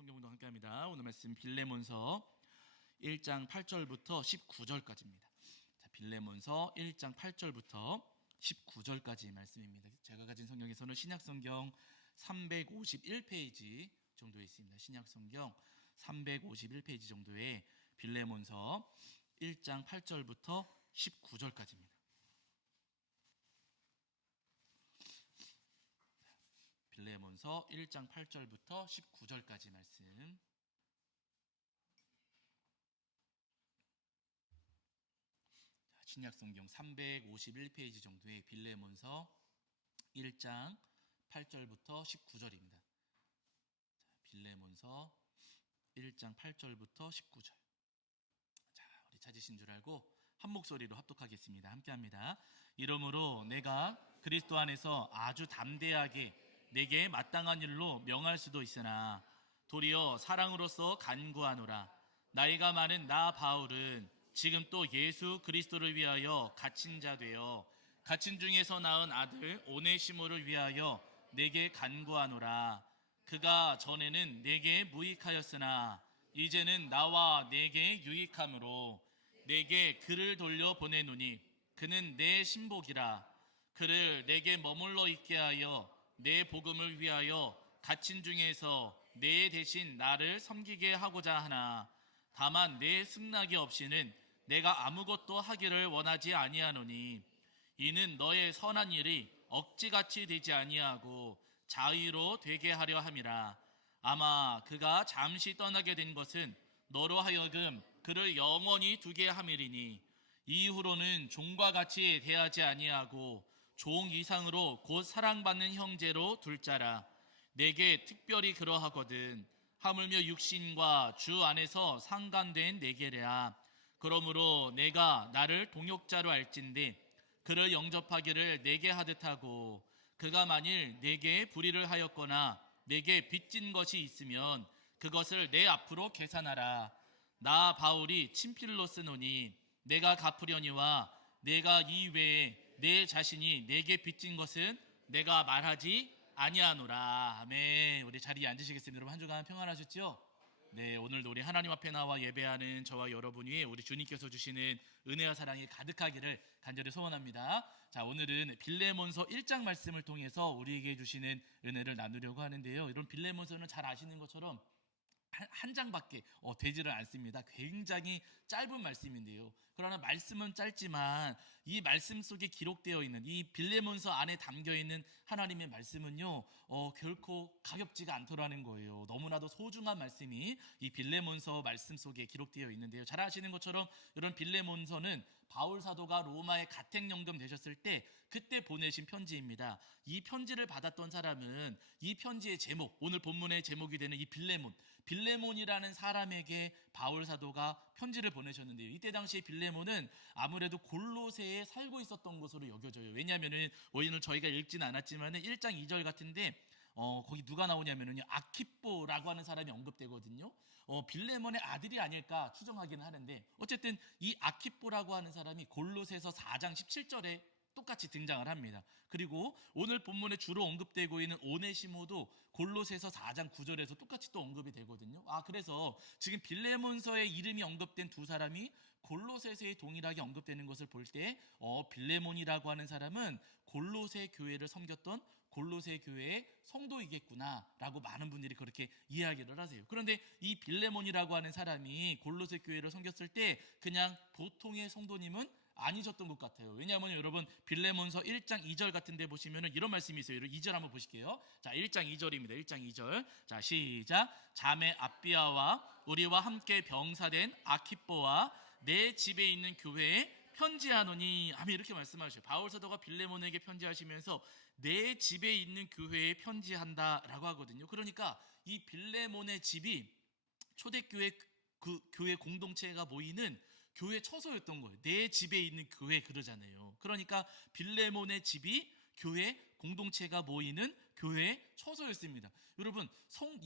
성경도 함께합니다. 오늘 말씀 빌레몬서 1장 8절부터 19절까지입니다. 자, 빌레몬서 1장 8절부터 19절까지 말씀입니다. 제가 가진 성경에서는 신약성경 351페이지 정도에 있습니다. 신약성경 351페이지 정도에 빌레몬서 1장 8절부터 19절까지입니다. 빌레몬서 1장 8절부터 19절까지 말씀. 신약성경 351페이지 정도의 빌레몬서 1장 8절부터 19절입니다. 빌레몬서 1장 8절부터 19절. 자, 우리 찾으신 줄 알고 한 목소리로 합독하겠습니다. 함께합니다. 이러므로 내가 그리스도 안에서 아주 담대하게 내게 마땅한 일로 명할 수도 있으나 도리어 사랑으로서 간구하노라. 나이가 많은 나 바울은 지금 또 예수 그리스도를 위하여 갇힌 자 되어 갇힌 중에서 낳은 아들 오네시모를 위하여 내게 간구하노라. 그가 전에는 내게 무익하였으나 이제는 나와 내게 유익함으로 내게 그를 돌려 보내노니 그는 내 신복이라. 그를 내게 머물러 있게 하여 내 복음을 위하여 갇힌 중에서 내 대신 나를 섬기게 하고자 하나 다만 내 승낙이 없이는 내가 아무것도 하기를 원하지 아니하노니 이는 너의 선한 일이 억지같이 되지 아니하고 자의로 되게 하려 함이라. 아마 그가 잠시 떠나게 된 것은 너로 하여금 그를 영원히 두게 함이리니 이후로는 종과 같이 대하지 아니하고 종 이상으로 곧 사랑받는 형제로 둘 자라. 내게 특별히 그러하거든. 하물며 육신과 주 안에서 상관된 내게랴. 그러므로 내가 나를 동역자로 알진대 그를 영접하기를 내게 하듯 하고 그가 만일 내게 불의를 하였거나 내게 빚진 것이 있으면 그것을 내 앞으로 계산하라. 나 바울이 친필로 쓰노니 내가 갚으려니와 내가 이외에 내 자신이 내게 빚진 것은 내가 말하지 아니하노라. 아멘. 우리 자리에 앉으시겠습니다. 여러분 한 주간 평안하셨죠? 네, 오늘도 우리 하나님 앞에 나와 예배하는 저와 여러분 위에 우리 주님께서 주시는 은혜와 사랑이 가득하기를 간절히 소원합니다. 자, 오늘은 빌레몬서 1장 말씀을 통해서 우리에게 주시는 은혜를 나누려고 하는데요. 이런 빌레몬서는 잘 아시는 것처럼 한 장밖에 되지를 않습니다. 굉장히 짧은 말씀인데요. 그러나 말씀은 짧지만 이 말씀 속에 기록되어 있는 이 빌레몬서 안에 담겨 있는 하나님의 말씀은요, 결코 가볍지가 않더라는 거예요. 너무나도 소중한 말씀이 이 빌레몬서 말씀 속에 기록되어 있는데요. 잘 아시는 것처럼 이런 빌레몬서는 바울 사도가 로마에 가택연금 되셨을 때 그때 보내신 편지입니다. 이 편지를 받았던 사람은 이 편지의 제목, 오늘 본문의 제목이 되는 이 빌레몬이라는 사람에게 바울 사도가 편지를 보내셨는데요. 이때 당시에 빌레몬은 아무래도 골로새에 살고 있었던 것으로 여겨져요. 왜냐하면 오늘 저희가 읽지는 않았지만 1장 2절 같은데 거기 누가 나오냐면요, 아키뽀라고 하는 사람이 언급되거든요. 빌레몬의 아들이 아닐까 추정하기는 하는데 어쨌든 이 아키뽀라고 하는 사람이 골로새서 4장 17절에 똑같이 등장을 합니다. 그리고 오늘 본문에 주로 언급되고 있는 오네시모도 골로새서 4장 9절에서 똑같이 또 언급이 되거든요. 그래서 지금 빌레몬서의 이름이 언급된 두 사람이 골로새서에 동일하게 언급되는 것을 볼 때 빌레몬이라고 하는 사람은 골로새 교회를 섬겼던 골로새 교회의 성도이겠구나라고 많은 분들이 그렇게 이야기를 하세요. 그런데 이 빌레몬이라고 하는 사람이 골로새 교회를 섬겼을 때 그냥 보통의 성도님은 아니셨던 것 같아요. 왜냐하면 여러분 빌레몬서 1장 2절 같은 데 보시면 이런 말씀이 있어요. 2절 한번 보실게요. 자, 1장 2절입니다. 1장 2절. 자, 시작. 자매 아비아와 우리와 함께 병사된 아키뽀와 내 집에 있는 교회에 편지하노니. 아멘. 이렇게 말씀하셔요. 바울 사도가 빌레몬에게 편지하시면서 내 집에 있는 교회에 편지한다라고 하거든요. 그러니까 이 빌레몬의 집이 초대교회 그 교회 공동체가 모이는 교회 처소였던 거예요. 내 집에 있는 교회 그러잖아요. 그러니까 빌레몬의 집이 교회 공동체가 모이는 교회 처소였습니다. 여러분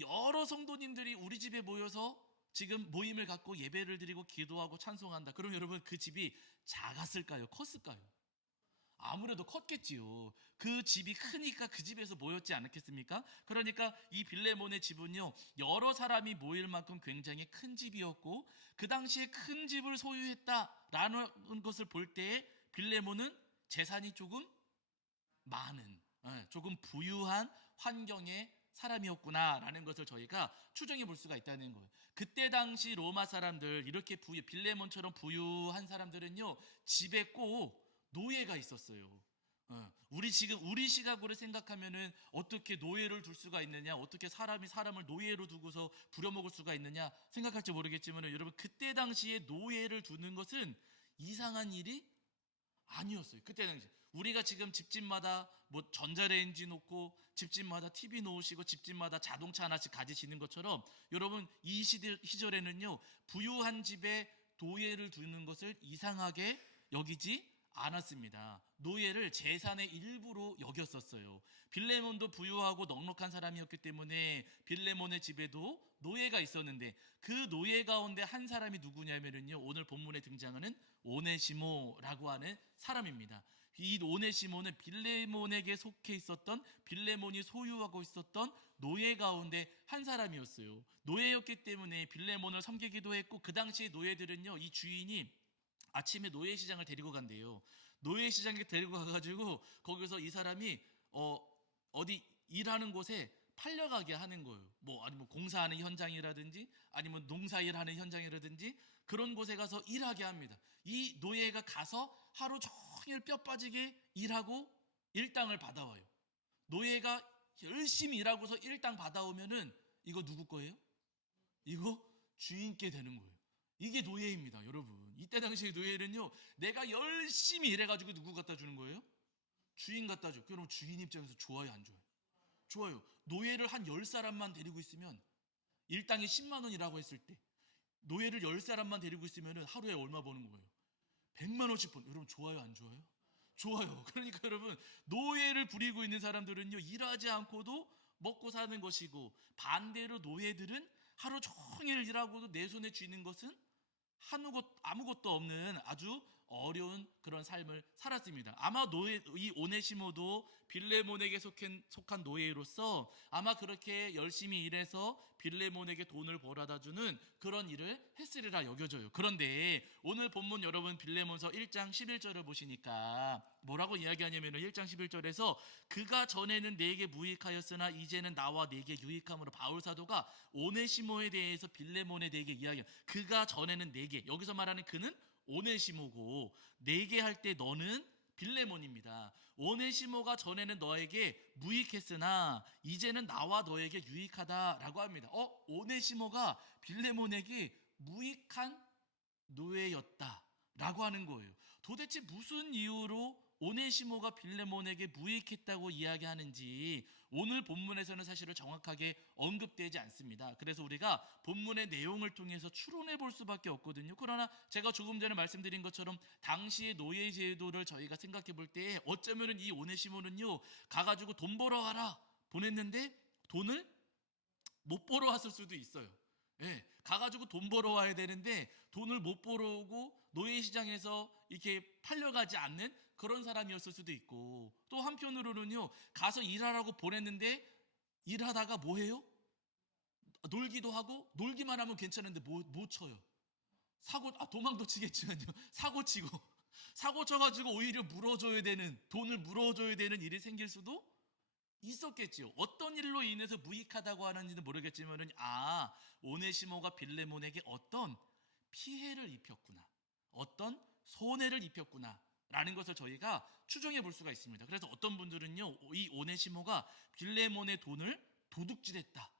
여러 성도님들이 우리 집에 모여서 지금 모임을 갖고 예배를 드리고 기도하고 찬송한다. 그럼 여러분 그 집이 작았을까요? 컸을까요? 아무래도 컸겠지요. 그 집이 크니까 그 집에서 모였지 않았겠습니까? 그러니까 이 빌레몬의 집은요, 여러 사람이 모일 만큼 굉장히 큰 집이었고, 그 당시에 큰 집을 소유했다라는 것을 볼 때에 빌레몬은 재산이 조금 많은, 조금 부유한 환경의 사람이었구나라는 것을 저희가 추정해 볼 수가 있다는 거예요. 그때 당시 로마 사람들, 이렇게 빌레몬처럼 부유한 사람들은요, 집에 꼭 노예가 있었어요. 우리 시각으로 생각하면은 어떻게 노예를 둘 수가 있느냐, 어떻게 사람이 사람을 노예로 두고서 부려먹을 수가 있느냐 생각할지 모르겠지만, 여러분, 그때 당시에 노예를 두는 것은 이상한 일이 아니었어요. 그때 당시 우리가 지금 집집마다 뭐 전자레인지 놓고 집집마다 TV 놓으시고 집집마다 자동차 하나씩 가지시는 것처럼, 여러분, 이 시절에는요, 부유한 집에 노예를 두는 것을 이상하게 여기지 않았습니다. 노예를 재산의 일부로 여겼었어요. 빌레몬도 부유하고 넉넉한 사람이었기 때문에 빌레몬의 집에도 노예가 있었는데, 그 노예 가운데 한 사람이 누구냐면요, 오늘 본문에 등장하는 오네시모라고 하는 사람입니다. 이 오네시모는 빌레몬에게 속해 있었던, 빌레몬이 소유하고 있었던 노예 가운데 한 사람이었어요. 노예였기 때문에 빌레몬을 섬기기도 했고, 그 당시 노예들은요, 이 주인이 아침에 노예시장을 데리고 간대요. 노예시장에 데리고 가가지고 거기서 이 사람이 어디 일하는 곳에 팔려가게 하는 거예요. 아니면 공사하는 현장이라든지 아니면 농사일하는 현장이라든지 그런 곳에 가서 일하게 합니다. 이 노예가 가서 하루 종일 뼈 빠지게 일하고 일당을 받아와요. 노예가 열심히 일하고서 일당 받아오면은 이거 누구 거예요? 이거 주인께 되는 거예요. 이게 노예입니다, 여러분. 이때 당시의 노예는요, 내가 열심히 일해가지고 누구 갖다 주는 거예요? 주인 갖다 줘. 그럼 주인 입장에서 좋아요, 안 좋아요? 좋아요. 노예를 한 10사람만 데리고 있으면, 일당이 10만 원이라고 했을 때 노예를 10사람만 데리고 있으면 하루에 얼마 버는 거예요? 100만 원씩 번. 여러분, 좋아요, 안 좋아요? 좋아요. 그러니까 여러분, 노예를 부리고 있는 사람들은요, 일하지 않고도 먹고 사는 것이고, 반대로 노예들은 하루 종일 일하고도 내 손에 쥐는 것은 아무것도 없는 아주 어려운 그런 삶을 살았습니다. 아마 이 오네시모도 빌레몬에게 속한 노예로서 아마 그렇게 열심히 일해서 빌레몬에게 돈을 벌어다 주는 그런 일을 했으리라 여겨져요. 그런데 오늘 본문, 여러분, 빌레몬서 1장 11절을 보시니까 뭐라고 이야기하냐면, 1장 11절에서 그가 전에는 내게 무익하였으나 이제는 나와 내게 유익함으로, 바울 사도가 오네시모에 대해서 빌레몬에 대해 이야기해요. 그가 전에는 내게, 여기서 말하는 그는 오네시모고, 내게 할 때 너는 빌레몬입니다. 오네시모가 전에는 너에게 무익했으나 이제는 나와 너에게 유익하다라고 합니다. 오네시모가 빌레몬에게 무익한 노예였다라고 하는 거예요. 도대체 무슨 이유로 오네시모가 빌레몬에게 무익했다고 이야기하는지 오늘 본문에서는 사실은 정확하게 언급되지 않습니다. 그래서 우리가 본문의 내용을 통해서 추론해 볼 수밖에 없거든요. 그러나 제가 조금 전에 말씀드린 것처럼 당시의 노예 제도를 저희가 생각해 볼 때, 어쩌면은 이 오네시모는요, 가가지고 돈 벌어 와라 보냈는데 돈을 못 벌어 왔을 수도 있어요. 예, 가가지고 돈 벌어 와야 되는데 돈을 못 벌어오고 노예시장에서 이렇게 팔려가지 않는 그런 사람이었을 수도 있고, 또 한편으로는요, 가서 일하라고 보냈는데 일하다가 뭐 해요? 놀기도 하고, 놀기만 하면 괜찮은데 못 쳐요. 도망도 치겠지만요, 사고 치고 사고 쳐가지고 오히려 돈을 물어줘야 되는 일이 생길 수도 있었겠지요. 어떤 일로 인해서 무익하다고 하는지는 모르겠지만은, 오네시모가 빌레몬에게 어떤 피해를 입혔구나, 어떤 손해를 입혔구나 라는 것을 저희가 추정해 볼 수가 있습니다. 그래서 어떤 분들은요, 이 오네시모가 빌레몬의 돈을 도둑질했다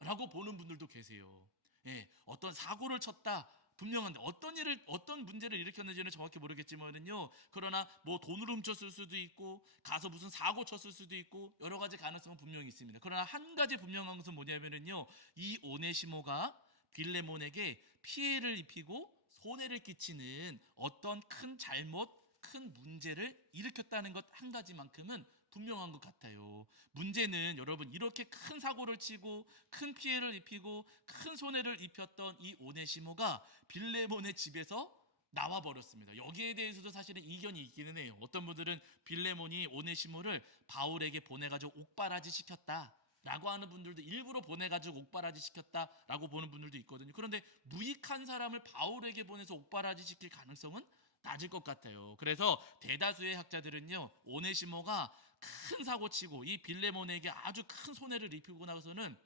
라고 보는 분들도 계세요. 예, 어떤 사고를 쳤다, 분명한데 어떤 문제를 일으켰는지는 정확히 모르겠지만은요, 그러나 뭐 돈을 훔쳤을 수도 있고 가서 무슨 사고 쳤을 수도 있고 여러 가지 가능성은 분명히 있습니다. 그러나 한 가지 분명한 것은 뭐냐면은요, 이 오네시모가 빌레몬에게 피해를 입히고 손해를 끼치는 어떤 큰 잘못, 큰 문제를 일으켰다는 것 한 가지만큼은 분명한 것 같아요. 문제는, 여러분, 이렇게 큰 사고를 치고 큰 피해를 입히고 큰 손해를 입혔던 이 오네시모가 빌레몬의 집에서 나와 버렸습니다. 여기에 대해서도 사실은 이견이 있기는 해요. 어떤 분들은 빌레몬이 오네시모를 바울에게 보내가지고 옥바라지 시켰다라고 하는 분들도, 일부러 보내가지고 옥바라지 시켰다라고 보는 분들도 있거든요. 그런데 무익한 사람을 바울에게 보내서 옥바라지 시킬 가능성은 낮을 것 같아요. 그래서 대다수의 학자들은요, 오네시모가 큰 사고치고 이 빌레몬에게 아주 큰 손해를 입히고 나서는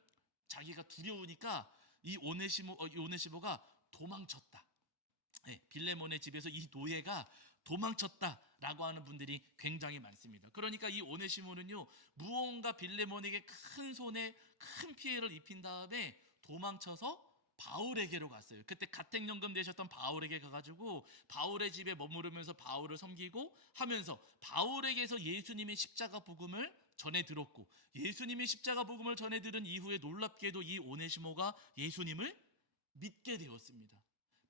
자기가 두려우니까 이 오네시모가 도망쳤다. 네, 빌레몬의 집에서 이 노예가 도망쳤다라고 하는 분들이 굉장히 많습니다. 그러니까 이 오네시모는요, 무언가 빌레몬에게 큰 손해, 큰 피해를 입힌 다음에 도망쳐서 바울에게로 갔어요. 그때 가택연금 되셨던 바울에게 가가지고 바울의 집에 머무르면서 바울을 섬기고 하면서 바울에게서 예수님의 십자가 복음을 전해 들었고, 예수님의 십자가 복음을 전해 들은 이후에 놀랍게도 이 오네시모가 예수님을 믿게 되었습니다.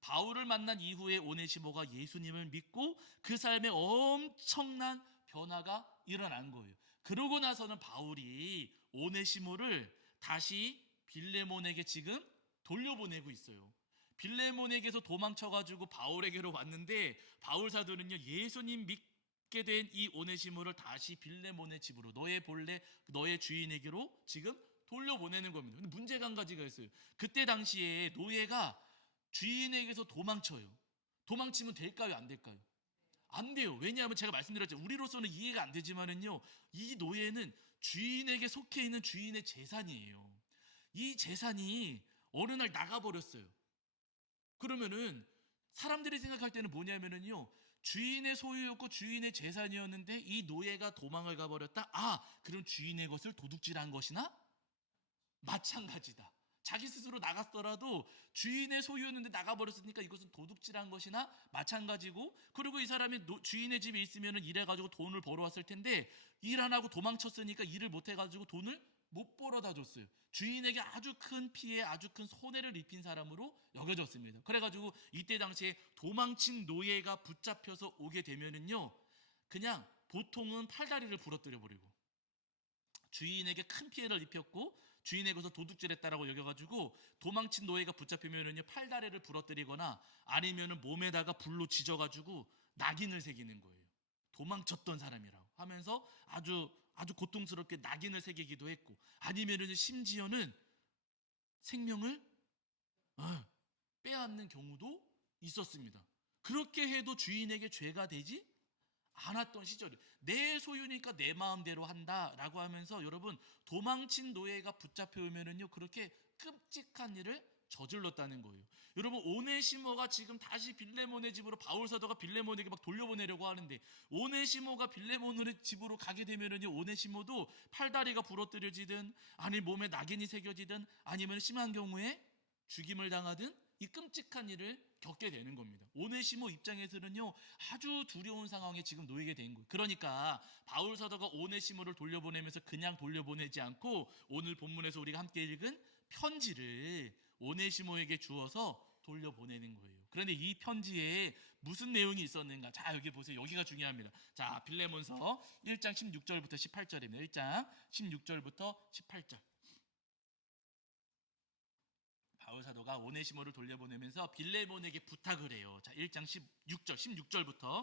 바울을 만난 이후에 오네시모가 예수님을 믿고 그 삶에 엄청난 변화가 일어난 거예요. 그러고 나서는 바울이 오네시모를 다시 빌레몬에게 지금 돌려보내고 있어요. 빌레몬에게서 도망쳐가지고 바울에게로 왔는데, 바울 사도는요, 예수님 믿게 된 이 오네시모를 다시 빌레몬의 집으로, 너의 본래 너의 주인에게로 지금 돌려보내는 겁니다. 근데 문제가 한 가지가 있어요. 그때 당시에 노예가 주인에게서 도망쳐요. 도망치면 될까요? 안 될까요? 안 돼요. 왜냐하면 제가 말씀드렸죠. 우리로서는 이해가 안 되지만은요, 이 노예는 주인에게 속해 있는 주인의 재산이에요. 이 재산이 어느 날 나가버렸어요. 그러면은 사람들이 생각할 때는 뭐냐면은요, 주인의 소유였고 주인의 재산이었는데 이 노예가 도망을 가버렸다. 아, 그럼 주인의 것을 도둑질한 것이나 마찬가지다. 자기 스스로 나갔더라도 주인의 소유였는데 나가버렸으니까 이것은 도둑질한 것이나 마찬가지고, 그리고 이 사람이 주인의 집에 있으면 일해가지고 돈을 벌어왔을 텐데 일 안 하고 도망쳤으니까 일을 못해가지고 돈을 못 벌어다 줬어요. 주인에게 아주 큰 피해, 아주 큰 손해를 입힌 사람으로 여겨졌습니다. 그래가지고 이때 당시에 도망친 노예가 붙잡혀서 오게 되면은요, 그냥 보통은 팔다리를 부러뜨려 버리고, 주인에게 큰 피해를 입혔고 주인에게서 도둑질했다라고 여겨가지고 도망친 노예가 붙잡히면은요, 팔다리를 부러뜨리거나 아니면은 몸에다가 불로 지져가지고 낙인을 새기는 거예요. 도망쳤던 사람이라고 하면서 아주 고통스럽게 낙인을 새기기도 했고, 아니면은 심지어는 생명을 빼앗는 경우도 있었습니다. 그렇게 해도 주인에게 죄가 되지 않았던 시절이, 내 소유니까 내 마음대로 한다라고 하면서, 여러분, 도망친 노예가 붙잡혀 오면은요, 그렇게 끔찍한 일을 저질렀다는 거예요. 여러분, 오네시모가 지금 다시 빌레몬의 집으로, 바울 사도가 빌레몬에게 막 돌려보내려고 하는데, 오네시모가 빌레몬의 집으로 가게 되면은요, 오네시모도 팔다리가 부러뜨려지든 아니 몸에 낙인이 새겨지든 아니면 심한 경우에 죽임을 당하든 이 끔찍한 일을 겪게 되는 겁니다. 오네시모 입장에서는요, 아주 두려운 상황에 지금 놓이게 된 거예요. 그러니까 바울 사도가 오네시모를 돌려보내면서 그냥 돌려보내지 않고 오늘 본문에서 우리가 함께 읽은 편지를 오네시모에게 주어서 돌려보내는 거예요. 그런데 이 편지에 무슨 내용이 있었는가? 자, 여기 보세요. 여기가 중요합니다. 자, 빌레몬서 1장 16절부터 18절입니다. 1장 16절부터 18절. 바울 사도가 오네시모를 돌려보내면서 빌레몬에게 부탁을 해요. 자, 1장 16절부터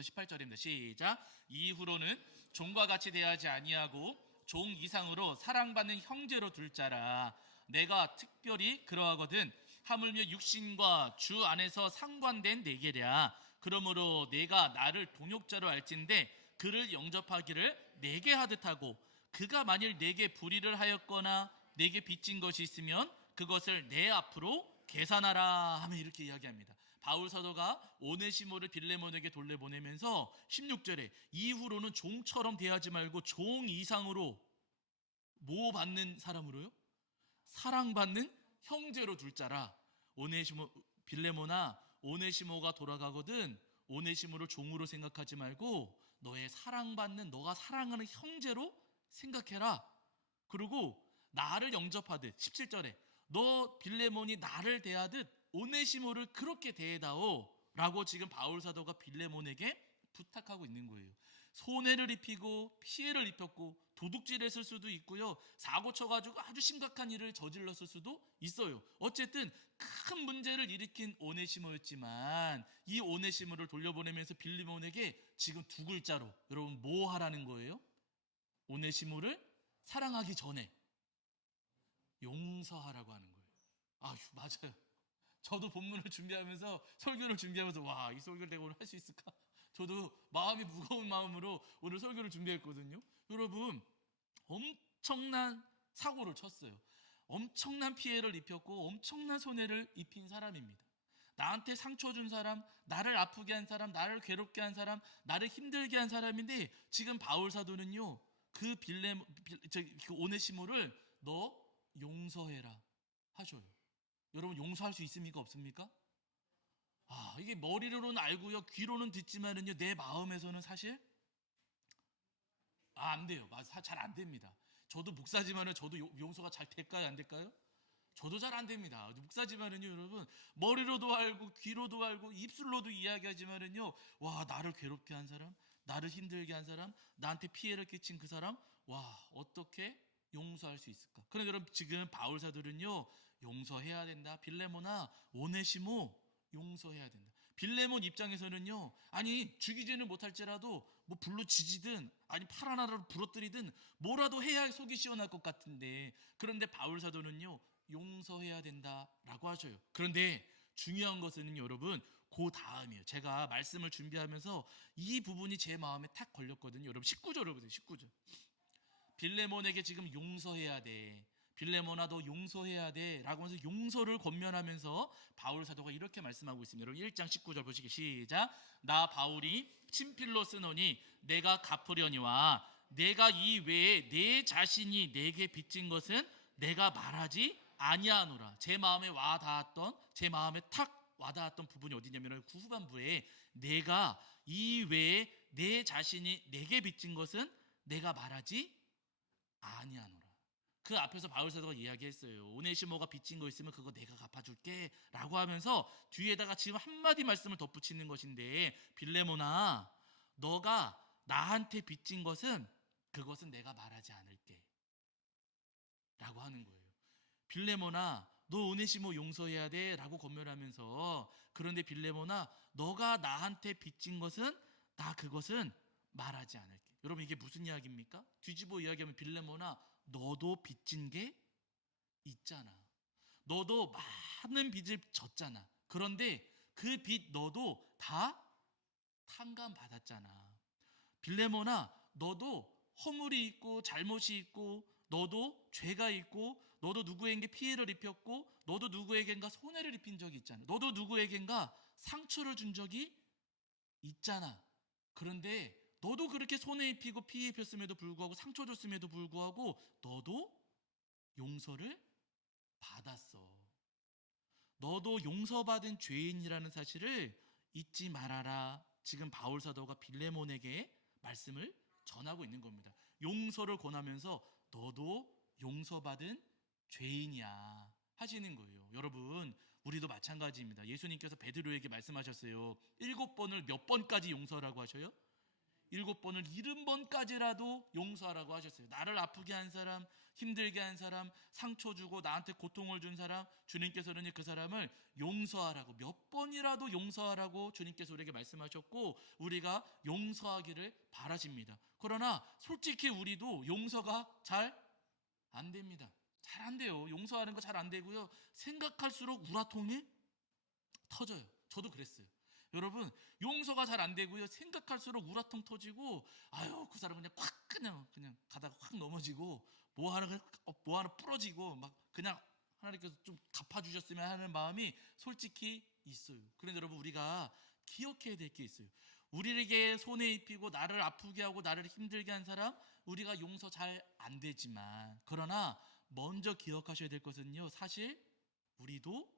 18절입니다. 시작. 이후로는 종과 같이 대하지 아니하고 종 이상으로 사랑받는 형제로 둘 자라. 내가 특별히 그러하거든. 하물며 육신과 주 안에서 상관된 내게랴. 그러므로 내가 나를 동역자로 알진대 그를 영접하기를 내게 하듯 하고, 그가 만일 내게 불의를 하였거나 내게 빚진 것이 있으면 그것을 내 앞으로 계산하라 하며 이렇게 이야기합니다. 바울 사도가 오네시모를 빌레몬에게 돌려보내면서 16절에 이후로는 종처럼 대하지 말고 종 이상으로 뭐 받는 사람으로요? 사랑받는 형제로 둘 자라. 빌레몬아, 오네시모가 돌아가거든 오네시모를 종으로 생각하지 말고 너의 사랑받는, 너가 사랑하는 형제로 생각해라. 그리고 나를 영접하듯, 17절에 너 빌레몬이 나를 대하듯 오네시모를 그렇게 대해다오 라고 지금 바울 사도가 빌레몬에게 부탁하고 있는 거예요. 손해를 입히고 피해를 입혔고 도둑질했을 수도 있고요. 사고 쳐가지고 아주 심각한 일을 저질렀을 수도 있어요. 어쨌든 큰 문제를 일으킨 오네시모였지만 이 오네시모를 돌려보내면서 빌레몬에게 지금 두 글자로 여러분 뭐 하라는 거예요? 오네시모를 사랑하기 전에 용서하라고 하는 거예요. 아휴, 맞아요. 저도 본문을 준비하면서 설교를 준비하면서 와, 이 설교를 내가 오늘 할 수 있을까? 저도 마음이 무거운 마음으로 오늘 설교를 준비했거든요. 여러분, 엄청난 사고를 쳤어요. 엄청난 피해를 입혔고 엄청난 손해를 입힌 사람입니다. 나한테 상처 준 사람, 나를 아프게 한 사람, 나를 괴롭게 한 사람, 나를 힘들게 한 사람인데 지금 바울 사도는요, 그 그 오네시모를 너 용서해라 하셔요. 여러분 용서할 수 있습니까? 없습니까? 이게 머리로는 알고요, 귀로는 듣지만은요, 내 마음에서는 사실 안 돼요. 잘 안 됩니다. 저도 목사지만은 저도 용서가 잘 될까요? 안 될까요? 저도 잘 안 됩니다. 목사지만은요, 여러분 머리로도 알고 귀로도 알고 입술로도 이야기하지만은요, 와, 나를 괴롭게 한 사람, 나를 힘들게 한 사람, 나한테 피해를 끼친 그 사람, 와, 어떻게 용서할 수 있을까? 그런데 여러분 지금 바울 사도는요, 용서해야 된다. 빌레몬아, 오네시모 용서해야 된다. 빌레몬 입장에서는요, 아니 죽이지는 못할지라도 뭐 불로 지지든 아니 팔 하나로 부러뜨리든 뭐라도 해야 속이 시원할 것 같은데, 그런데 바울 사도는요, 용서해야 된다라고 하셔요. 그런데 중요한 것은 여러분 그 다음이에요. 제가 말씀을 준비하면서 이 부분이 제 마음에 탁 걸렸거든요. 여러분 19절을 보세요. 19절. 빌레몬에게 지금 용서해야 돼. 빌레몬아 너 용서해야 돼 라고 하면서 용서를 권면하면서 바울 사도가 이렇게 말씀하고 있습니다. 여러분 1장 19절 보시기 시작. 나 바울이 친필로 쓰노니 내가 갚으려니와 내가 이 외에 내 자신이 내게 빚진 것은 내가 말하지 아니하노라. 제 마음에 와닿았던, 제 마음에 탁 와닿았던 부분이 어디냐면 그 후반부에 내가 이 외에 내 자신이 내게 빚진 것은 내가 말하지 아니하노라. 그 앞에서 바울 사도가 이야기했어요. 오네시모가 빚진 거 있으면 그거 내가 갚아줄게 라고 하면서 뒤에다가 지금 한마디 말씀을 덧붙이는 것인데, 빌레몬아 너가 나한테 빚진 것은 그것은 내가 말하지 않을게 라고 하는 거예요. 빌레몬아 너 오네시모 용서해야 돼 라고 권면하면서, 그런데 빌레몬아 너가 나한테 빚진 것은 나 그것은 말하지 않을게. 여러분 이게 무슨 이야기입니까? 뒤집어 이야기하면 빌레몬아 너도 빚진 게 있잖아. 너도 많은 빚을 졌잖아. 그런데 그 빚 너도 다 탕감받았잖아. 빌레몬아 너도 허물이 있고 잘못이 있고 너도 죄가 있고 너도 누구에게 피해를 입혔고 너도 누구에겐가 손해를 입힌 적이 있잖아. 너도 누구에겐가 상처를 준 적이 있잖아. 그런데 너도 그렇게 손해 입히고 피해 입혔음에도 불구하고 상처 줬음에도 불구하고 너도 용서를 받았어. 너도 용서받은 죄인이라는 사실을 잊지 말아라. 지금 바울 사도가 빌레몬에게 말씀을 전하고 있는 겁니다. 용서를 권하면서 너도 용서받은 죄인이야 하시는 거예요. 여러분 우리도 마찬가지입니다. 예수님께서 베드로에게 말씀하셨어요. 7번을 몇 번까지 용서라고 하셔요? 7번을 70번까지라도 용서하라고 하셨어요. 나를 아프게 한 사람, 힘들게 한 사람, 상처 주고 나한테 고통을 준 사람, 주님께서는 그 사람을 용서하라고, 몇 번이라도 용서하라고 주님께서 우리에게 말씀하셨고 우리가 용서하기를 바라십니다. 그러나 솔직히 우리도 용서가 잘 안 됩니다. 잘 안 돼요. 용서하는 거 잘 안 되고요. 생각할수록 우라통이 터져요. 저도 그랬어요. 여러분 용서가 잘 안 되고요. 생각할수록 우라통 터지고, 아유 그 사람 그냥 가다가 확 넘어지고 뭐 하나 부러지고 막 그냥 하나님께서 좀 갚아주셨으면 하는 마음이 솔직히 있어요. 그런데 여러분 우리가 기억해야 될 게 있어요. 우리에게 손해 입히고 나를 아프게 하고 나를 힘들게 한 사람 우리가 용서 잘 안 되지만, 그러나 먼저 기억하셔야 될 것은요, 사실 우리도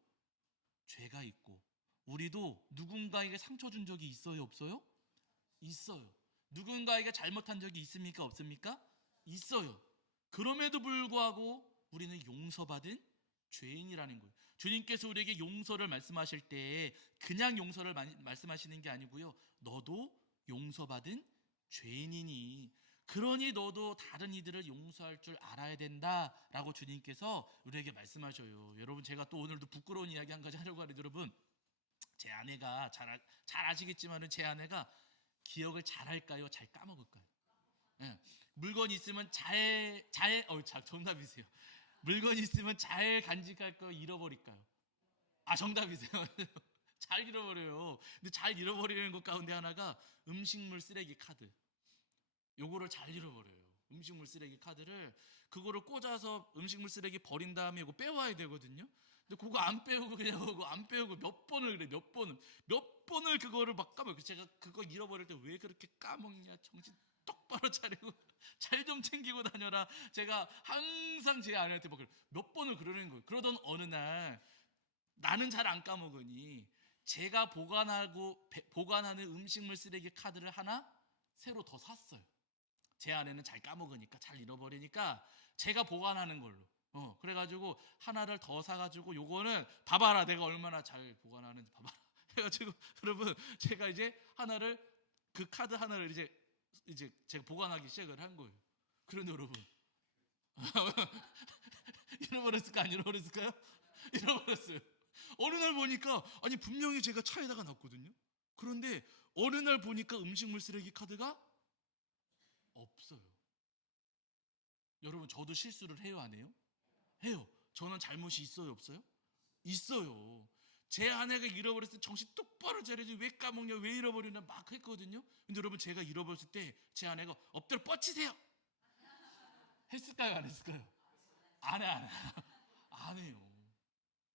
죄가 있고 우리도 누군가에게 상처 준 적이 있어요, 없어요? 있어요. 누군가에게 잘못한 적이 있습니까, 없습니까? 있어요. 그럼에도 불구하고 우리는 용서받은 죄인이라는 거예요. 주님께서 우리에게 용서를 말씀하실 때 그냥 용서를 말씀하시는 게 아니고요, 너도 용서받은 죄인이니 그러니 너도 다른 이들을 용서할 줄 알아야 된다라고 주님께서 우리에게 말씀하셔요. 여러분, 제가 또 오늘도 부끄러운 이야기 한 가지 하려고 하는데, 여러분, 제 아내가 잘 아시겠지만은 제 아내가 기억을 잘할까요? 잘 까먹을까요? 예. 물건이 있으면 정답이세요. 물건이 있으면 잘 간직할까요? 잃어버릴까요? 정답이세요. 잘 잃어버려요. 근데 잘 잃어버리는 것 가운데 하나가 음식물 쓰레기 카드. 요거를 잘 잃어버려요. 음식물 쓰레기 카드를 그거를 꽂아서 음식물 쓰레기 버린 다음에 이거 빼와야 되거든요. 근데 그거 안 빼오고 그냥 그거 안 빼오고 몇 번을 그래, 몇 번을 그거를 막 까먹어요. 제가 그거 잃어버릴 때 왜 그렇게 까먹냐, 정신 똑바로 차리고 잘 좀 챙기고 다녀라. 제가 항상 제 아내한테 몇 번을 그러는 거예요. 그러던 어느 날 나는 잘 안 까먹으니 제가 보관하는 음식물 쓰레기 카드를 하나 새로 더 샀어요. 제 아내는 잘 까먹으니까, 잘 잃어버리니까 제가 보관하는 걸로. 그래가지고 하나를 더 사가지고, 요거는 봐봐라, 내가 얼마나 잘 보관하는지 봐봐라. 해가지고 여러분, 제가 이제 그 카드 하나를 이제 제가 보관하기 시작을 한 거예요. 그런데 여러분, 잃어버렸을까 안 잃어버렸을까요? 잃어버렸어요. 어느 날 보니까, 아니 분명히 제가 차에다가 놨거든요. 그런데 어느 날 보니까 음식물 쓰레기 카드가 없어요. 여러분, 저도 실수를 해요, 안 해요? 해요. 저는 잘못이 있어요, 없어요? 있어요. 제 아내가 잃어버렸을 때 정신 똑바로 차려지, 왜 까먹냐, 왜 잃어버리냐 막 했거든요. 근데 여러분, 제가 잃어버렸을 때 제 아내가 엎드려 뻗치세요 했을까요, 안 했을까요? 안 해, 안 해. 안 해요.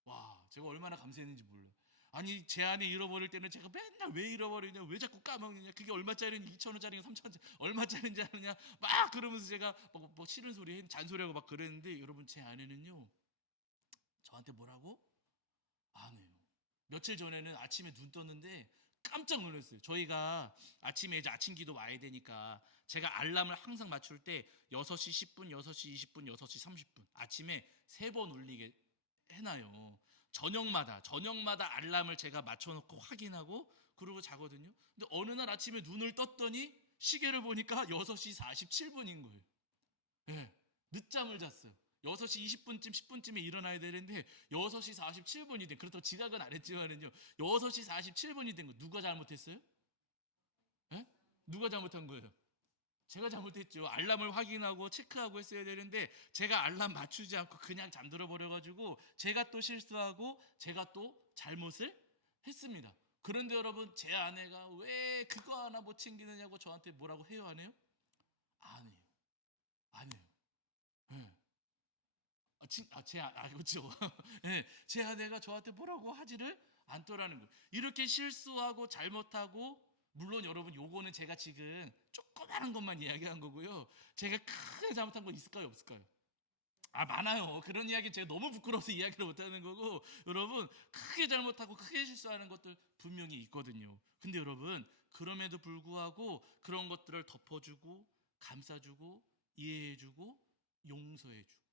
와, 제가 얼마나 감사했는지 몰라요. 아니, 제 안에 잃어버릴 때는 제가 맨날 왜 잃어버리냐, 왜 자꾸 까먹느냐, 그게 얼마짜리냐, 2,000원짜리냐, 3,000원짜리 얼마짜리인지 아느냐 막 그러면서 제가 뭐 싫은 소리, 잔소리하고 막 그랬는데, 여러분, 제 아내는요 저한테 뭐라고? 안 해요. 며칠 전에는 아침에 눈 떴는데 깜짝 놀랐어요. 저희가 아침에 이제 아침 기도 와야 되니까 제가 알람을 항상 맞출 때 6시 10분, 6시 20분, 6시 30분 아침에 3번 울리게 해놔요. 저녁마다 알람을 제가 맞춰놓고 확인하고 그러고 자거든요. 근데 어느 날 아침에 눈을 떴더니 시계를 보니까 6시 47분인 거예요. 네, 늦잠을 잤어요. 6시 20분쯤 10분쯤에 일어나야 되는데 6시 47분이 된, 그렇다고 지각은 안 했지만은요, 6시 47분이 된 거. 누가 잘못했어요? 네? 누가 잘못한 거예요? 제가 잘못했죠. 알람을 확인하고 체크하고 했어야 되는데 제가 알람 맞추지 않고 그냥 잠들어 버려가지고 제가 또 실수하고 제가 또 잘못을 했습니다. 그런데 여러분, 제 아내가 왜 그거 하나 못 챙기느냐고 저한테 뭐라고 해요, 안 해요? 안 해요. 안 해요. 네. 그렇죠. 네, 제 아내가 저한테 뭐라고 하지를 않더라는 거예요. 이렇게 실수하고 잘못하고, 물론 여러분, 요거는 제가 지금 조그마한 것만 이야기한 거고요. 제가 크게 잘못한 거 있을까요, 없을까요? 많아요. 그런 이야기 제가 너무 부끄러워서 이야기를 못하는 거고, 여러분, 크게 잘못하고 크게 실수하는 것들 분명히 있거든요. 근데 여러분, 그럼에도 불구하고 그런 것들을 덮어주고 감싸주고 이해해주고 용서해주고,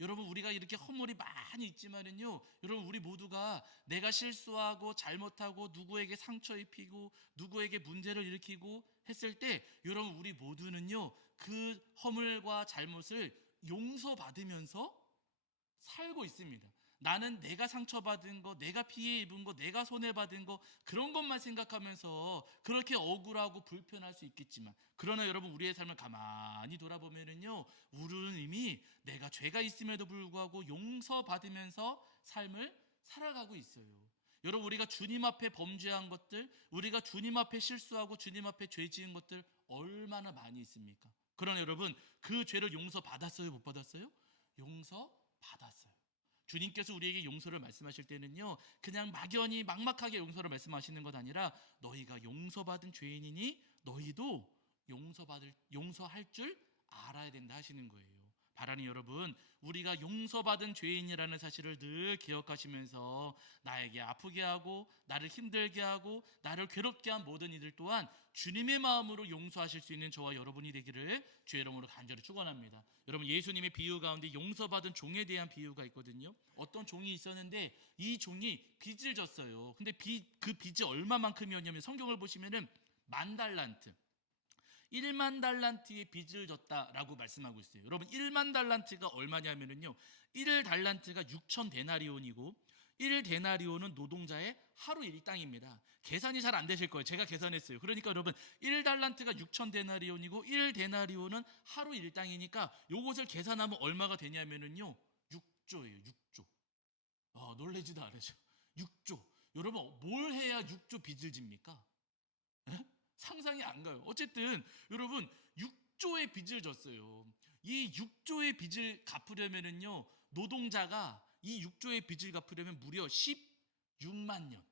여러분, 우리가 이렇게 허물이 많이 있지만은요, 여러분, 우리 모두가 내가 실수하고 잘못하고 누구에게 상처 입히고 누구에게 문제를 일으키고 했을 때, 여러분, 우리 모두는요 그 허물과 잘못을 용서받으면서 살고 있습니다. 나는 내가 상처받은 거, 내가 피해 입은 거, 내가 손해받은 거, 그런 것만 생각하면서 그렇게 억울하고 불편할 수 있겠지만, 그러나 여러분, 우리의 삶을 가만히 돌아보면은요, 우리는 이미 내가 죄가 있음에도 불구하고 용서받으면서 삶을 살아가고 있어요. 여러분, 우리가 주님 앞에 범죄한 것들, 우리가 주님 앞에 실수하고 주님 앞에 죄 지은 것들 얼마나 많이 있습니까? 그러나 여러분, 그 죄를 용서받았어요, 못 받았어요? 용서받았어요. 주님께서 우리에게 용서를 말씀하실 때는요, 그냥 막연히 막막하게 용서를 말씀하시는 것 아니라, 너희가 용서받은 죄인이니 너희도 용서할 줄 알아야 된다 하시는 거예요. 바라니 여러분, 우리가 용서받은 죄인이라는 사실을 늘 기억하시면서 나에게 아프게 하고 나를 힘들게 하고 나를 괴롭게 한 모든 이들 또한 주님의 마음으로 용서하실 수 있는 저와 여러분이 되기를 주의 이름으로 간절히 축원합니다. 여러분, 예수님의 비유 가운데 용서받은 종에 대한 비유가 있거든요. 어떤 종이 있었는데 이 종이 빚을 졌어요. 근데 그 빚이 얼마만큼이었냐면, 성경을 보시면은 10,000달란트, 1만 달란트의 빚을 졌다라고 말씀하고 있어요. 여러분 1만 달란트가 얼마냐면요 1달란트가 6천 데나리온이고 1데나리온은 노동자의 하루 일당입니다. 계산이 잘 안 되실 거예요. 제가 계산했어요. 그러니까 여러분 1달란트가 6천 데나리온이고 1데나리온은 하루 일당이니까 요것을 계산하면 얼마가 되냐면요 6조예요. 6조. 놀라지도 않으죠. 6조. 여러분 뭘 해야 6조 빚을 집니까? 에? 상상이 안 가요. 어쨌든 여러분 6조의 빚을 졌어요. 이 6조의 빚을 갚으려면은요 노동자가 이 6조의 빚을 갚으려면 무려 16만 년,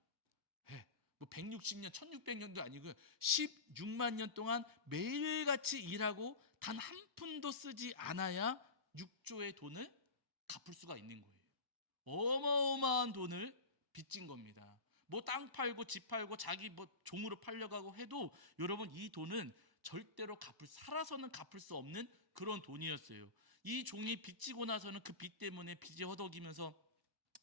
뭐 160년, 1600년도 아니고요 16만 년 동안 매일같이 일하고 단 한 푼도 쓰지 않아야 6조의 돈을 갚을 수가 있는 거예요. 어마어마한 돈을 빚진 겁니다. 뭐 땅 팔고 집 팔고 자기 뭐 종으로 팔려가고 해도 여러분 이 돈은 절대로 살아서는 갚을 수 없는 그런 돈이었어요. 이 종이 빚지고 나서는 그 빚 때문에 빚이 허덕이면서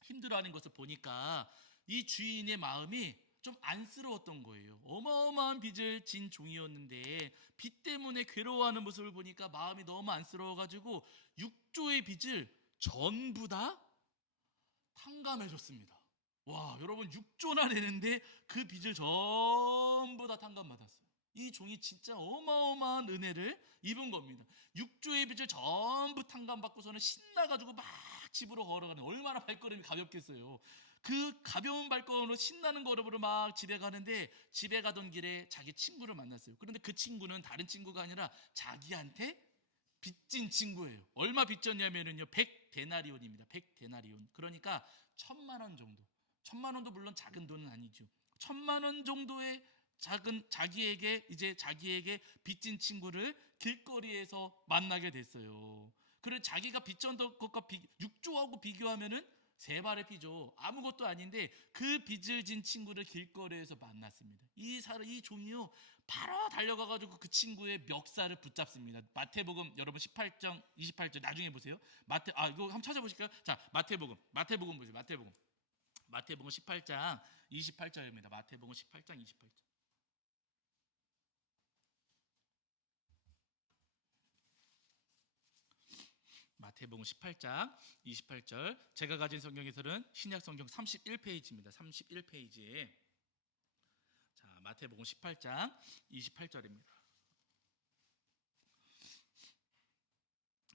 힘들어하는 것을 보니까 이 주인의 마음이 좀 안쓰러웠던 거예요. 어마어마한 빚을 진 종이었는데 빚 때문에 괴로워하는 모습을 보니까 마음이 너무 안쓰러워가지고 6조의 빚을 전부 다 탕감해줬습니다. 와, 여러분 6조나 내는데 그 빚을 전부 다 탕감받았어요. 이 종이 진짜 어마어마한 은혜를 입은 겁니다. 6조의 빚을 전부 탕감받고서는 신나가지고 막 집으로 걸어가는, 얼마나 발걸음이 가볍겠어요. 그 가벼운 발걸음으로 신나는 걸음으로 막 집에 가는데 집에 가던 길에 자기 친구를 만났어요. 그런데 그 친구는 다른 친구가 아니라 자기한테 빚진 친구예요. 얼마 빚졌냐면요 100데나리온입니다. 100데나리온. 그러니까 1000만 원 정도. 1000만 원도 물론 작은 돈은 아니죠. 1000만 원 정도의 작은 자기에게 빚진 친구를 길거리에서 만나게 됐어요. 그래 자기가 빚졌던 것과 6조하고 비교하면은 세 발의 피죠. 아무것도 아닌데 그 빚을 진 친구를 길거리에서 만났습니다. 이 종이요 바로 달려가가지고 그 친구의 멱살을 붙잡습니다. 마태복음 여러분 18장 28절 나중에 보세요. 이거 한번 찾아보실까요? 자 마태복음 보세요. 마태복음 18장 28절입니다. 마태복음 18장 28절. 마태복음 18장 28절. 제가 가진 성경에서는 신약 성경 31페이지입니다. 31페이지에 자, 마태복음 18장 28절입니다.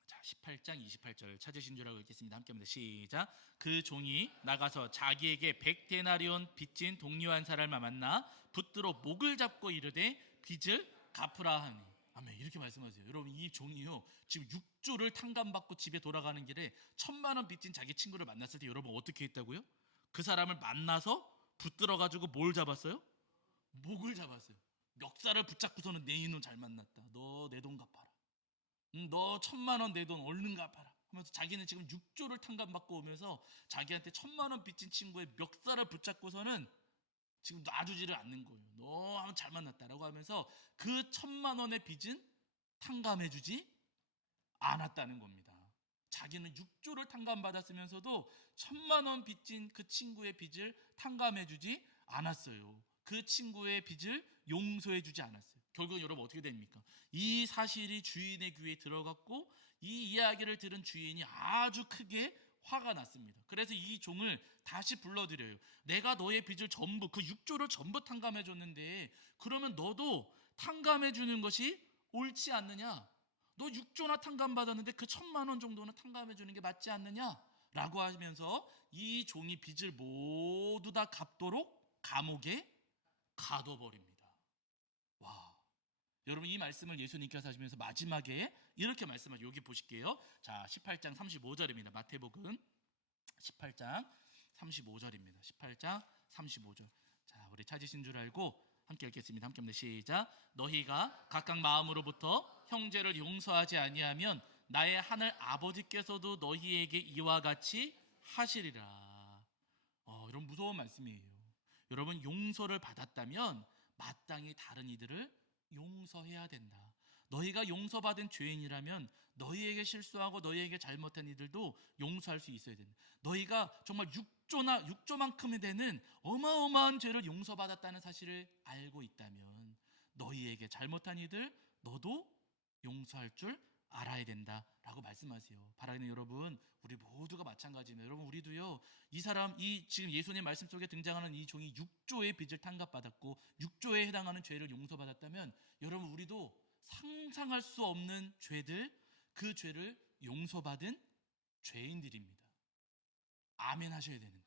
자, 18장 28절 찾으신 줄 알고 읽겠습니다. 함께합니다. 시작. 그 종이 나가서 자기에게 100데나리온 빚진 동료 한 사람을 만나 붙들어 목을 잡고 이르되 빚을 갚으라 하니. 아멘. 이렇게 말씀하세요. 여러분 이 종이요 지금 6조를 탕감받고 집에 돌아가는 길에 1000만 원 빚진 자기 친구를 만났을 때 여러분 어떻게 했다고요? 그 사람을 만나서 붙들어 가지고 뭘 잡았어요? 목을 잡았어요. 멱살을 붙잡고서는 내 이놈 잘 만났다. 너 내 돈 갚아라. 너 1000만 원 내 돈 얼른 갚아라. 하면서 자기는 지금 6조를 탕감받고 오면서 자기한테 1000만 원 빚진 친구의 멱살을 붙잡고서는 지금 놔주지를 않는 거예요. 너 하면 잘 만났다라고 하면서 그 1000만 원의 빚은 탕감해주지 않았다는 겁니다. 자기는 6조를 탕감받았으면서도 1000만 원 빚진 그 친구의 빚을 탕감해주지 않았어요. 그 친구의 빚을 용서해주지 않았어요. 결국 여러분 어떻게 됩니까? 이 사실이 주인의 귀에 들어갔고 이 이야기를 들은 주인이 아주 크게 화가 났습니다. 그래서 이 종을 다시 불러들여요. 내가 너의 빚을 전부 그 6조를 전부 탕감해 줬는데 그러면 너도 탕감해 주는 것이 옳지 않느냐? 너 6조나 탕감받았는데 그 1000만 원 정도는 탕감해 주는 게 맞지 않느냐? 라고 하면서 이 종이 빚을 모두 다 갚도록 감옥에 가둬버립니다. 와, 여러분 이 말씀을 예수님께서 하시면서 마지막에 이렇게 말씀하죠. 여기 보실게요. 자, 18장 35절입니다. 마태복음 18장 35절입니다. 18장 35절. 자, 우리 찾으신 줄 알고 함께 읽겠습니다. 함께 합니다. 시작. 너희가 각각 마음으로부터 형제를 용서하지 아니하면 나의 하늘 아버지께서도 너희에게 이와 같이 하시리라. 이런 무서운 말씀이에요. 여러분 용서를 받았다면 마땅히 다른 이들을 용서해야 된다. 너희가 용서받은 죄인이라면 너희에게 실수하고 너희에게 잘못한 이들도 용서할 수 있어야 된다. 너희가 정말 6조만큼이 되는 어마어마한 죄를 용서받았다는 사실을 알고 있다면 너희에게 잘못한 이들, 너도 용서할 줄 알아야 된다라고 말씀하세요. 바라는 여러분, 우리 모두가 마찬가지입니다. 여러분, 우리도요, 이 지금 예수님 말씀 속에 등장하는 이 종이 6조의 빚을 탕감받았고 6조에 해당하는 죄를 용서받았다면, 여러분, 우리도 상상할 수 없는 죄들, 그 죄를 용서받은 죄인들입니다. 아멘 하셔야 되는 거예요.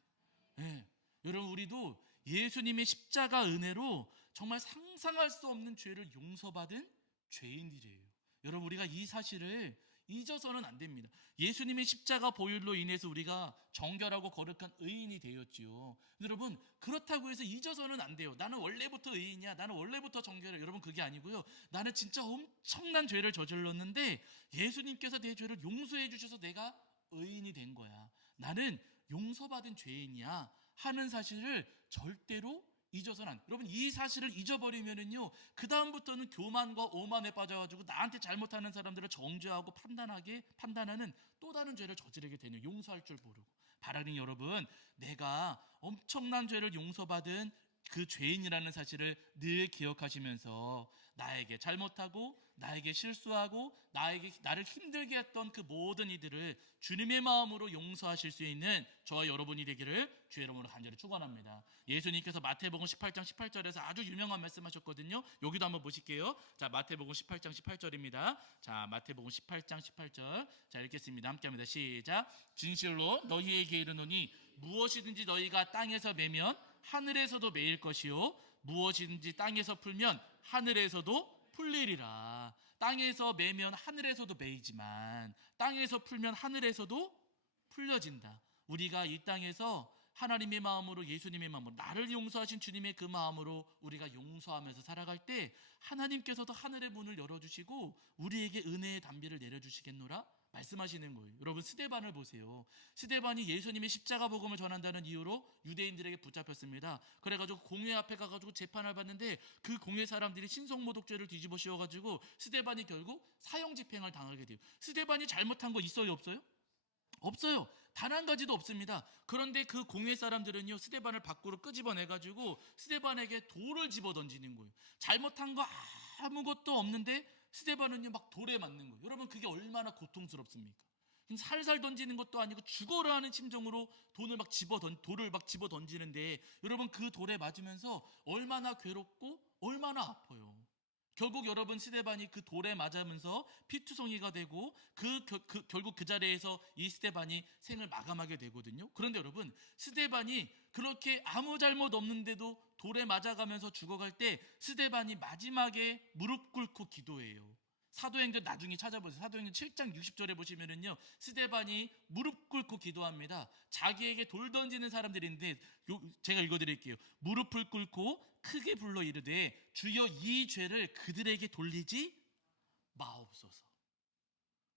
네. 여러분, 우리도 예수님의 십자가 은혜로 정말 상상할 수 없는 죄를 용서받은 죄인들이에요. 여러분, 우리가 이 사실을 잊어서는 안 됩니다. 예수님의 십자가 보혈로 인해서 우리가 정결하고 거룩한 의인이 되었지요. 여러분, 그렇다고 해서 잊어서는 안 돼요. 나는 원래부터 의인이야, 나는 원래부터 정결해. 여러분, 그게 아니고요, 나는 진짜 엄청난 죄를 저질렀는데 예수님께서 내 죄를 용서해 주셔서 내가 의인이 된 거야, 나는 용서받은 죄인이야 하는 사실을 절대로 잊어서는 안 돼요. 여러분, 이 사실을 잊어버리면은요, 그 다음부터는 교만과 오만에 빠져가지고 나한테 잘못하는 사람들을 정죄하고 판단하는 또 다른 죄를 저지르게 되는, 용서할 줄 모르고. 바라는 여러분, 내가 엄청난 죄를 용서받은 그 죄인이라는 사실을 늘 기억하시면서 나에게 잘못하고 나에게 실수하고 나를 힘들게 했던 그 모든 이들을 주님의 마음으로 용서하실 수 있는 저와 여러분이 되기를 주의 이름으로 간절히 축원합니다. 예수님께서 마태복음 18장 18절에서 아주 유명한 말씀하셨거든요. 여기도 한번 보실게요. 자, 마태복음 18장 18절입니다. 자, 마태복음 18장 18절. 자, 읽겠습니다. 함께합니다. 시작. 진실로 너희에게 이르노니 무엇이든지 너희가 땅에서 매면 하늘에서도 매일 것이요, 무엇이든지 땅에서 풀면 하늘에서도 풀리리라. 땅에서 매면 하늘에서도 매이지만 땅에서 풀면 하늘에서도 풀려진다. 우리가 이 땅에서 하나님의 마음으로, 예수님의 마음으로, 나를 용서하신 주님의 그 마음으로 우리가 용서하면서 살아갈 때 하나님께서도 하늘의 문을 열어주시고 우리에게 은혜의 담비를 내려주시겠노라 말씀하시는 거예요. 여러분, 스데반을 보세요. 스데반이 예수님의 십자가 복음을 전한다는 이유로 유대인들에게 붙잡혔습니다. 그래가지고 공회 앞에 가가지고 재판을 받는데 그 공회 사람들이 신성모독죄를 뒤집어 씌워가지고 스데반이 결국 사형 집행을 당하게 돼요. 스데반이 잘못한 거 있어요, 없어요? 없어요. 단 한 가지도 없습니다. 그런데 그 공회 사람들은요, 스데반을 밖으로 끄집어내가지고 스데반에게 돌을 집어 던지는 거예요. 잘못한 거 아무것도 없는데 스데반은요 막 돌에 맞는 거예요. 여러분, 그게 얼마나 고통스럽습니까? 살살 던지는 것도 아니고 죽어라 하는 심정으로 돌을 막 집어 던지는데, 여러분, 그 돌에 맞으면서 얼마나 괴롭고 얼마나 아파요. 결국 여러분, 스데반이 그 돌에 맞으면서 피투성이가 되고 결국 그 자리에서 이 스데반이 생을 마감하게 되거든요. 그런데 여러분, 스데반이 그렇게 아무 잘못 없는데도 돌에 맞아가면서 죽어갈 때 스데반이 마지막에 무릎 꿇고 기도해요. 사도행전 나중에 찾아보세요. 사도행전 7장 60절에 보시면은요, 스데반이 무릎 꿇고 기도합니다. 자기에게 돌 던지는 사람들인데 제가 읽어드릴게요. 무릎을 꿇고 크게 불러 이르되 주여 이 죄를 그들에게 돌리지 마옵소서.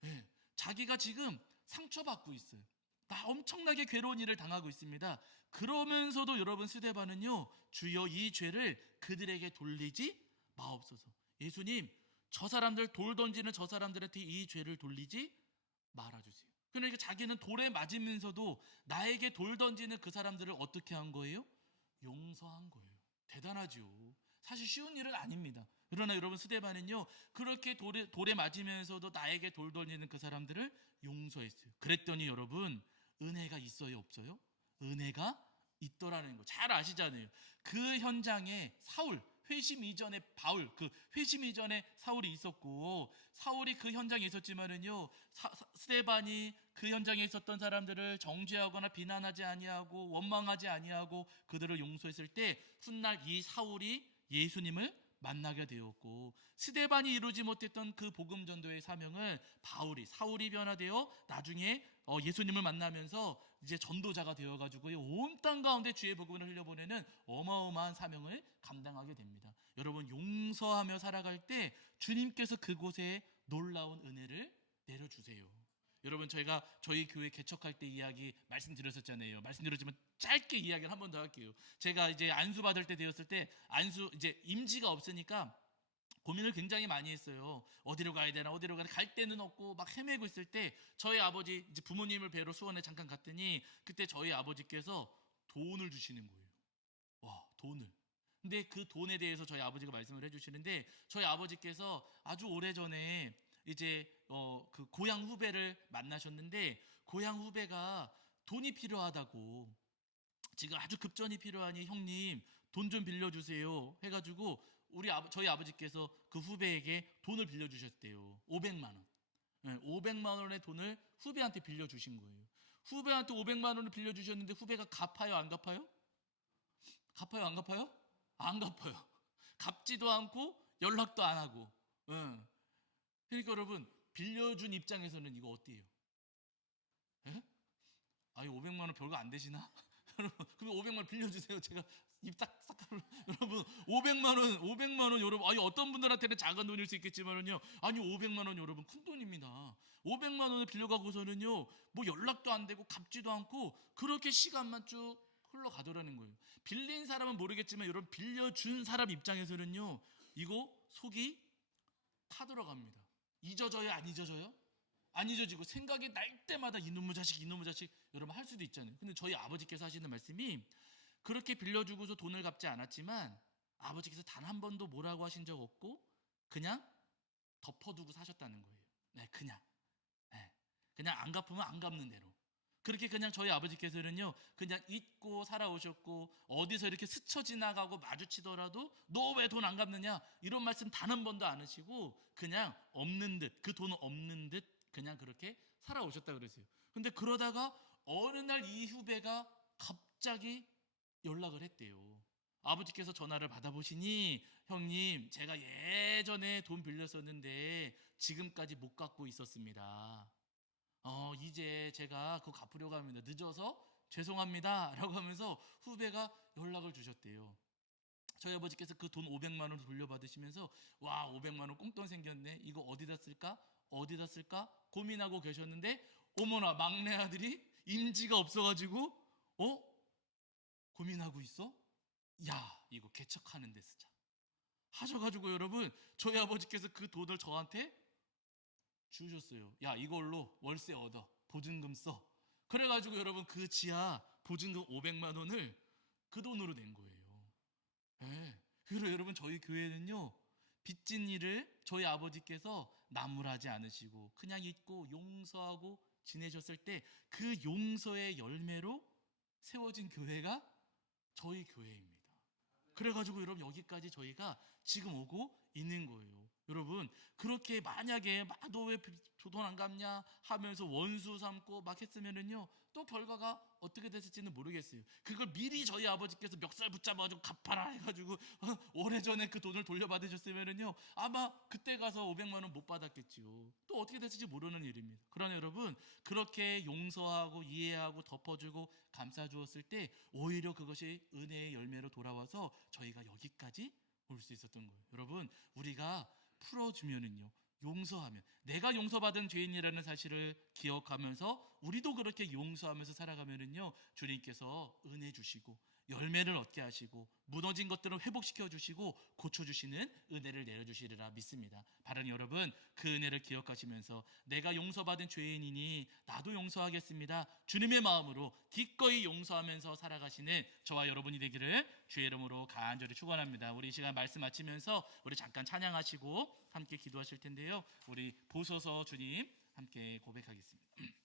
네, 자기가 지금 상처받고 있어요. 나 엄청나게 괴로운 일을 당하고 있습니다. 그러면서도 여러분, 스데반은요, 주여 이 죄를 그들에게 돌리지 마옵소서. 예수님, 저 사람들, 돌 던지는 저 사람들한테 이 죄를 돌리지 말아주세요. 그러니까 자기는 돌에 맞으면서도 나에게 돌 던지는 그 사람들을 어떻게 한 거예요? 용서한 거예요. 대단하죠. 사실 쉬운 일은 아닙니다. 그러나 여러분, 스데반은요, 그렇게 돌에 맞으면서도 나에게 돌 던지는 그 사람들을 용서했어요. 그랬더니 여러분, 은혜가 있어요, 없어요? 은혜가 있더라는 거 잘 아시잖아요. 그 현장에 회심 이전에 회심 이전에 사울이 있었고, 사울이 그 현장에 있었지만은요, 스데반이 그 현장에 있었던 사람들을 정죄하거나 비난하지 아니하고 원망하지 아니하고 그들을 용서했을 때 훗날 이 사울이 예수님을 만나게 되었고, 스데반이 이루지 못했던 그 복음 전도의 사명을 사울이 변화되어 나중에 예수님을 만나면서 이제 전도자가 되어가지고 온 땅 가운데 주의 복음을 흘려보내는 어마어마한 사명을 감당하게 됩니다. 여러분, 용서하며 살아갈 때 주님께서 그곳에 놀라운 은혜를 내려주세요. 여러분, 저희 교회 개척할 때 이야기 말씀드렸었잖아요. 말씀드렸지만 짧게 이야기를 한 번 더 할게요. 제가 이제 안수 받을 때 되었을 때, 이제 임지가 없으니까 고민을 굉장히 많이 했어요. 어디로 가야 되나, 갈 데는 없고 막 헤매고 있을 때 저희 아버지, 이제 부모님을 뵈러 수원에 잠깐 갔더니 그때 저희 아버지께서 돈을 주시는 거예요. 와, 돈을. 근데 그 돈에 대해서 저희 아버지가 말씀을 해주시는데, 저희 아버지께서 아주 오래전에 이제 그 고향 후배를 만나셨는데, 고향 후배가 돈이 필요하다고, 지금 아주 급전이 필요하니 형님 돈 좀 빌려주세요 해가지고 저희 아버지께서 그 후배에게 돈을 빌려주셨대요. 500만 원. 네, 500만 원의 돈을 후배한테 빌려주신 거예요. 후배한테 500만 원을 빌려주셨는데 후배가 갚아요, 안 갚아요? 갚아요, 안 갚아요? 안 갚아요. 갚지도 않고 연락도 안 하고. 응. 그러니까 여러분, 빌려준 입장에서는 이거 어때요? 예? 아니 500만 원 별거 안 되시나? 여러분, 그럼 500만 원 빌려주세요. 제가 입싹싹 여러분 500만 원 여러분, 아니 어떤 분들한테는 작은 돈일 수 있겠지만은요, 아니 500만 원 여러분 큰 돈입니다. 500만 원을 빌려가고서는요 뭐 연락도 안 되고 갚지도 않고 그렇게 시간만 쭉 흘러가더라는 거예요. 빌린 사람은 모르겠지만 여러분, 빌려준 사람 입장에서는요 이거 속이 타들어갑니다. 잊어져요, 안 잊어져요? 안 잊어지고 생각이 날 때마다 이놈의 자식 이놈의 자식 여러분 할 수도 있잖아요. 근데 저희 아버지께서 하시는 말씀이, 그렇게 빌려주고서 돈을 갚지 않았지만 아버지께서 단 한 번도 뭐라고 하신 적 없고 그냥 덮어두고 사셨다는 거예요. 네, 네, 그냥 안 갚으면 안 갚는 대로 그렇게 그냥 저희 아버지께서는요 그냥 잊고 살아오셨고, 어디서 이렇게 스쳐 지나가고 마주치더라도 너 왜 돈 안 갚느냐 이런 말씀 단 한 번도 안 하시고 그냥 없는 듯, 그 돈은 없는 듯 그냥 그렇게 살아오셨다 그랬어요. 근데 그러다가 어느 날 이 후배가 갑자기 연락을 했대요. 아버지께서 전화를 받아보시니, 형님 제가 예전에 돈 빌렸었는데 지금까지 못 갚고 있었습니다. 이제 제가 그거 갚으려고 합니다. 늦어서 죄송합니다 라고 하면서 후배가 연락을 주셨대요. 저희 아버지께서 그 돈 500만 원을 돌려받으시면서, 와 500만 원 꽁돈 생겼네, 이거 어디다 쓸까 고민하고 계셨는데, 어머나 막내 아들이 임지가 없어가지고 고민하고 있어? 야 이거 개척하는 데 쓰자 하셔가지고 여러분, 저희 아버지께서 그 돈을 저한테 주셨어요. 야 이걸로 월세 얻어, 보증금 써. 그래가지고 여러분 그 지하 보증금 500만 원을 그 돈으로 낸 거예요. 네. 그리고 여러분 저희 교회는요 빚진 일을 저희 아버지께서 나무라지 않으시고 그냥 잊고 용서하고 지내셨을 때 그 용서의 열매로 세워진 교회가 저희 교회입니다. 그래가지고 여러분 여기까지 저희가 지금 오고 있는 거예요. 여러분 그렇게 만약에 막 너 왜 돈 안 갚냐 하면서 원수 삼고 막 했으면은요 또 결과가 어떻게 됐을지는 모르겠어요. 그걸 미리 저희 아버지께서 멱살 붙잡아가지고 갚아라 해가지고 오래전에 그 돈을 돌려받으셨으면은요 아마 그때 가서 500만 원 못 받았겠지요. 또 어떻게 됐을지 모르는 일입니다. 그러나 여러분 그렇게 용서하고 이해하고 덮어주고 감싸주었을 때 오히려 그것이 은혜의 열매로 돌아와서 저희가 여기까지 올 수 있었던 거예요. 여러분 우리가 풀어주면은요, 용서하면, 내가 용서받은 죄인이라는 사실을 기억하면서 우리도 그렇게 용서하면서 살아가면은요 주님께서 은혜 주시고 열매를 얻게 하시고 무너진 것들을 회복시켜 주시고 고쳐주시는 은혜를 내려주시리라 믿습니다. 바른 여러분 그 은혜를 기억하시면서 내가 용서받은 죄인이니 나도 용서하겠습니다 주님의 마음으로 기꺼이 용서하면서 살아가시는 저와 여러분이 되기를 주의 이름으로 간절히 축원합니다. 우리 이 시간 말씀 마치면서 우리 잠깐 찬양하시고 함께 기도하실 텐데요, 우리 보소서 주님 함께 고백하겠습니다.